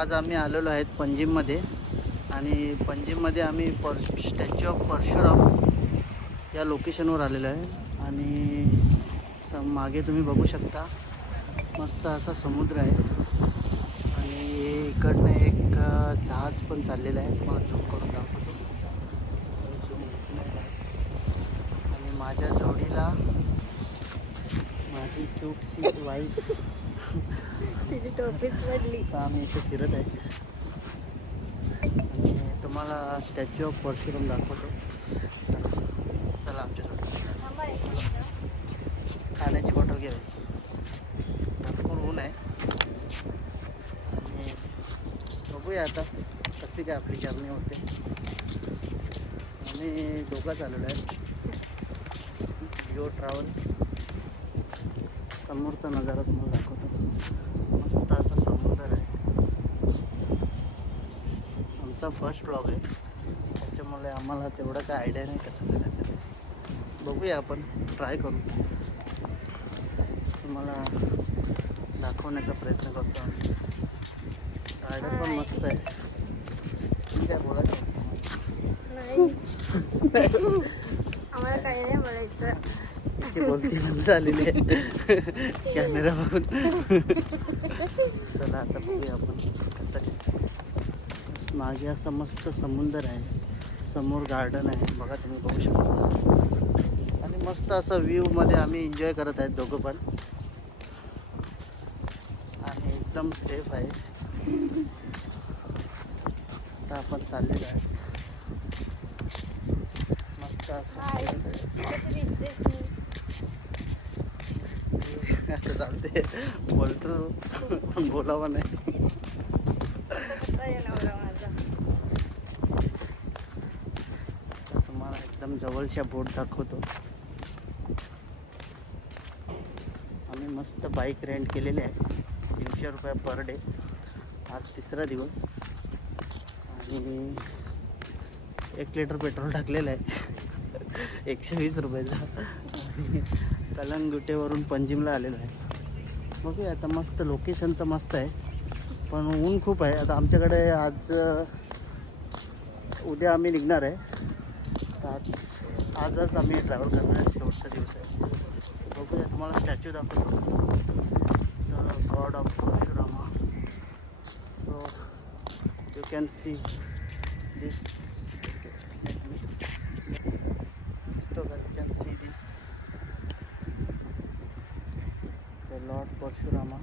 आज आम्ही आलेलो आहेत पंजिममध्ये आणि पंजिममध्ये आम्ही स्टॅच्यू ऑफ परशुराम या लोकेशनवर आलेलो आहे आणि मागे तुम्ही बघू शकता मस्त असा समुद्र आहे आणि इकडनं एक जहाज पण चाललेलं आहे. मला झूम करून दाखवतो. झूम आणि माझ्या जोडीला माझी क्यूटसी वाईफ तिची टोपीच पडली. तर आम्ही इथे फिरत आहे आणि तुम्हाला स्टॅच्यू ऑफ परशुराम दाखवतो. चला आमच्याकडे खाण्याची बॉटल घ्या. भरपूर ऊन आहे आणि बघूया आता कशी काय आपली जर्नी होते. आम्ही दोघंच आलेलो आहे. जिओ ट्रॅव्हल. समोरचा नजारा तुम्हाला दाखवतो. मस्त असा समुद्र आहे. आमचा फर्स्ट ब्लॉग आहे त्याच्यामुळे आम्हाला तेवढं काय आयडिया नाही कसं करायचं ते. बघूया आपण ट्राय करू. तुम्हाला दाखवण्याचा प्रयत्न करतो. गार्डन पण मस्त आहे. तुम्ही काय बोलायचं नाही आम्हाला काही नाही बोलायचं. तिची बोलती बंद झालेली आहे कॅमेरा बघून. चला आता बघूया आपण कसं. मागे असं मस्त समुद्र आहे. समोर गार्डन आहे बघा तुम्ही बघू शकता आणि मस्त असं व्ह्यूमध्ये आम्ही एन्जॉय करत आहेत दोघं पण आणि एकदम सेफ आहे. आता आपण चाललेलो आहे मस्त असं आता चालते. बोलतो पण बोलावं नाही. तुम्हाला एकदम जवळच्या बोट दाखवतो. आम्ही मस्त बाईक रेंट केलेली आहे 300 रुपये पर डे. आज तिसरा दिवस आणि 1 लिटर पेट्रोल टाकलेलं आहे 120 रुपयाचा. कलंगुटेवरून पंजिमला आलेलो आहे. बघूया आता. मस्त लोकेशन तर मस्त आहे पण ऊन खूप आहे. आता आमच्याकडे आज उद्या आम्ही निघणार आहे. आजच आम्ही ट्रॅव्हल करणार आहे. शेवटचा दिवस आहे. बघूया. तुम्हाला स्टॅच्यू दाखवतो. The god of Parashurama. So you can see this. So guys, you can see this, the Lord Parashurama.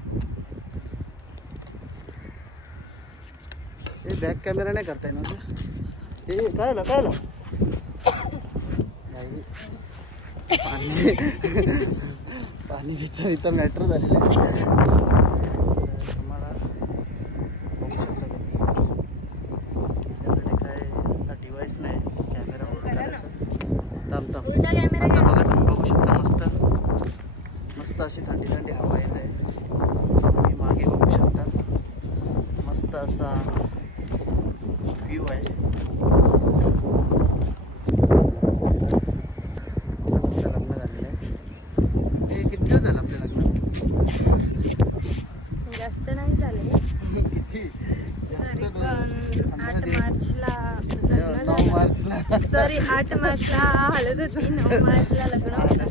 हे बॅक कॅमेरा नाही करता येणार ना. हे काय नाही पाणी पाणी घेता इथं मॅटर झालेलं आहे. तुम्हाला बघू शकता माझ्याकडे काय असा डिवाईस नाही कॅमेरा करायचा. आता बघा तुम्ही बघू शकता मस्त अशी थंडी थंडी हवा येत आहे. तुम्ही मागे बघू शकता मस्त असा व्ह्यू आहे. आमचं लग्न झालेलं आहे. हे किती दिवस झालं आपल्या लग्नाला? जास्त नाही झाले. किती? 8 मार्चला 9 मार्चला. सॉरी 8 मार्चला हळद होती. 9 मार्चला लग्न होतं.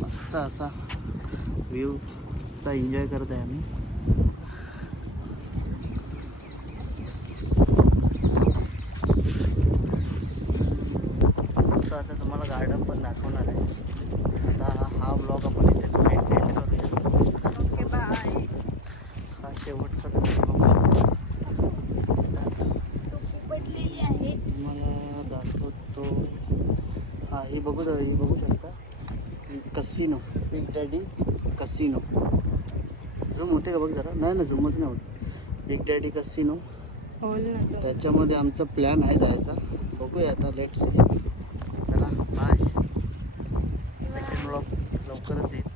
मस्त असा व्ह्यूचा एन्जॉय करत आहे आम्ही. मस्त आता तुम्हाला गार्डन पण दाखवणार आहे. आता हा व्लॉग आपण इथेच एंड करूया. Okay bye. हा शेवटचा बघू शकतो. पडलेली आहे. तुम्हाला दाखवतो. हा ही बघू शकता. Casino. Big daddy casino. Zoom होते का बघ जरा. नाही ना झूमच नाही होत. Big daddy casino. त्याच्यामध्ये आमचा प्लॅन आहे जायचा. बघूया आता. Let's see. चला बाय. सेकंड ब्लॉग लवकरच येईल.